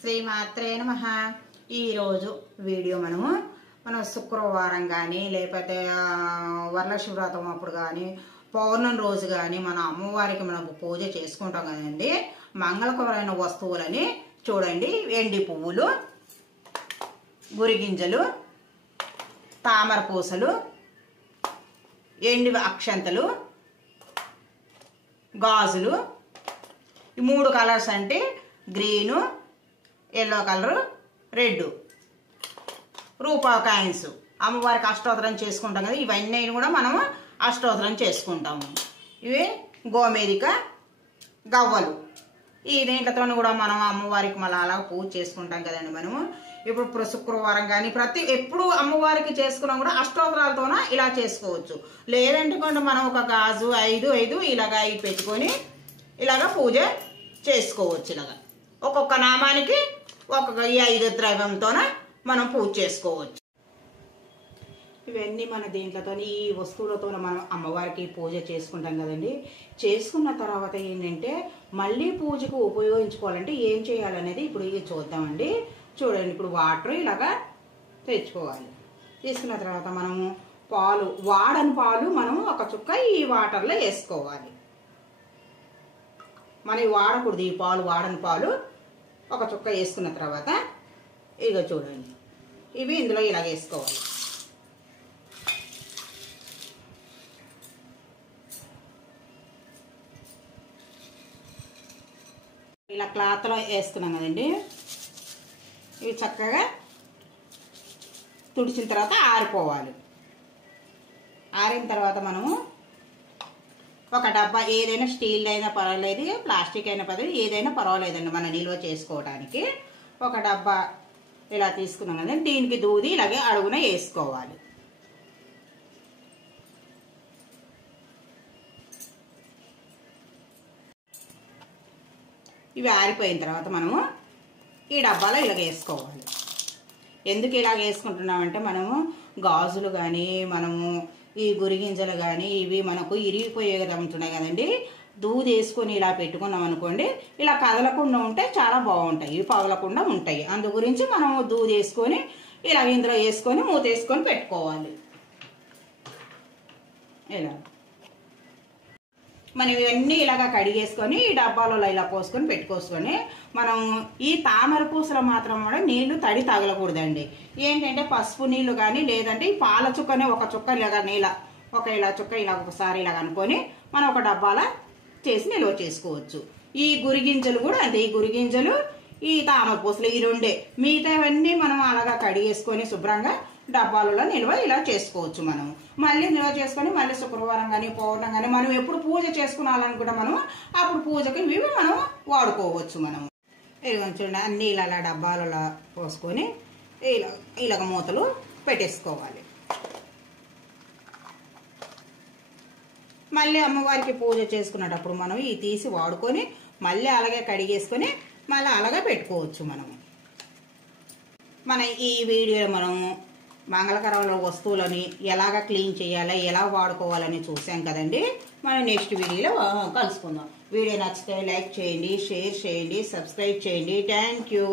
శ్రీమాత్రే నమః. ఈరోజు వీడియో మనం శుక్రవారం కానీ లేకపోతే వరలక్ష్మి వ్రతం అప్పుడు కానీ పౌర్ణమి రోజు కానీ మన అమ్మవారికి మనకు పూజ చేసుకుంటాం కదండి. మంగళకరమైన వస్తువులని చూడండి. ఎండి పువ్వులు, గురిగింజలు, తామర పూసలు, ఎండి అక్షంతలు, గాజులు. ఈ 3 కలర్స్ అంటే గ్రీను, ఎల్లో కలరు, రెడ్. రూపాయి కాయిన్స్ అమ్మవారికి అష్టోత్తరం చేసుకుంటాం కదా. ఇవన్నీ కూడా మనము అష్టోత్తరం చేసుకుంటాము. ఇవి గోమేదిక గవ్వలు. ఈ దీంట్లతో కూడా మనం అమ్మవారికి మళ్ళీ అలా పూజ చేసుకుంటాం కదండి. మనము ఇప్పుడు శుక్రవారం కానీ ఎప్పుడు అమ్మవారికి చేసుకున్నా కూడా అష్టోత్తరాలతోన ఇలా చేసుకోవచ్చు. లేదంటే కొంచెం మనం ఒక గాజు 5 ఇలాగా అవి పెట్టుకొని ఇలాగ పూజ చేసుకోవచ్చు. ఇలాగా ఒక్కొక్క నామానికి ఒక్కొక్క 5 ద్రవ్యంతోన మనం పూజ చేసుకోవచ్చు. ఇవన్నీ మన దీంట్లతో ఈ వస్తువులతో మనం అమ్మవారికి పూజ చేసుకుంటాం కదండి. చేసుకున్న తర్వాత ఏంటంటే మళ్ళీ పూజకు ఉపయోగించుకోవాలంటే ఏం చేయాలనేది ఇప్పుడు ఇది చూద్దామండి. చూడండి, ఇప్పుడు వాటర్ ఇలాగా తెచ్చుకోవాలి. తీసుకున్న తర్వాత మనము పాలు, వాడని పాలు మనం ఒక చుక్క ఈ వాటర్లో వేసుకోవాలి. మనం వాడకూడదు ఈ పాలు, వాడని పాలు ఒక చుక్క వేసుకున్న తర్వాత ఇక చూడండి ఇవి ఇందులో ఇలా వేసుకోవాలి. ఇలా క్లాత్లో వేసుకున్నాం కదండి. ఇవి చక్కగా తుడిచిన తర్వాత ఆరిపోవాలి. ఆరిన తర్వాత మనము ఒక డబ్బా, ఏదైనా స్టీల్ అయినా పర్వాలేదు, ప్లాస్టిక్ అయినా పర్వాలేదు, ఏదైనా పర్వాలేదండి మన నిల్వ చేసుకోవడానికి. ఒక డబ్బా ఇలా తీసుకున్నాం కదండి. దీనికి దూది ఇలాగే అడుగున వేసుకోవాలి. ఇవి ఆరిపోయిన తర్వాత మనము ఈ డబ్బాలో ఇలాగ వేసుకోవాలి. ఎందుకు ఇలాగ వేసుకుంటున్నామంటే మనము గాజులు కానీ మనము ఈ గురిగింజలు కానీ ఇవి మనకు ఇరిగిపోయేది ఉంటున్నాయి కదండి. దూది వేసుకొని ఇలా పెట్టుకున్నాం అనుకోండి, ఇలా కదలకుండా ఉంటే చాలా బాగుంటాయి, ఇవి పగలకుండా ఉంటాయి. అందు గురించి మనము దూది వేసుకొని ఇలా ఇందులో వేసుకొని మూత వేసుకొని పెట్టుకోవాలి. ఇలా మనం ఇవన్నీ ఇలాగా కడిగేసుకొని ఈ డబ్బాలలో ఇలా పోసుకొని పెట్టుకోసుకొని మనం ఈ తామర పూసలు మాత్రం కూడా నీళ్లు తడి తగలకూడదండి. ఏంటంటే పసుపు నీళ్లు కానీ లేదంటే ఈ పాల చుక్కనే ఒక చుక్క ఇలాగా ఇలా చుక్క ఇలా ఒకసారి ఇలాగ అనుకొని మనం ఒక డబ్బాల చేసి నిల్వ చేసుకోవచ్చు. ఈ గురిగింజలు కూడా అంతే. ఈ గురిగింజలు, ఈ తామర పూసలు, ఈ రెండే. మిగతావన్నీ మనం అలాగా కడిగేసుకొని శుభ్రంగా డబ్బాలలో నిల్వ ఇలా చేసుకోవచ్చు. మనం మళ్ళీ నిల్వ చేసుకొని మళ్ళీ శుక్రవారం కానీ పౌర్ణం కానీ మనం ఎప్పుడు పూజ చేసుకున్నాలనుకుంటే మనం అప్పుడు పూజకి ఇవి మనం వాడుకోవచ్చు. మనం చూడండి అన్ని ఇలా డబ్బాలలో పోసుకొని ఇలాగ మూతలు పెట్టేసుకోవాలి. మళ్ళీ అమ్మవారికి పూజ చేసుకునేటప్పుడు మనం ఇవి తీసి వాడుకొని మళ్ళీ అలాగే కడిగేసుకొని మళ్ళీ అలాగే పెట్టుకోవచ్చు. మన ఈ వీడియోలో మనము మంగళకరమైన వస్తువులని ఎలాగ క్లీన్ చేయాలా, ఎలా వాడుకోవాలని చూసాం కదండి. మనం నెక్స్ట్ వీడియోలో కలుసుకుందాం. వీడియో నచ్చితే లైక్ చేయండి, షేర్ చేయండి, సబ్స్క్రైబ్ చేయండి. Thank you.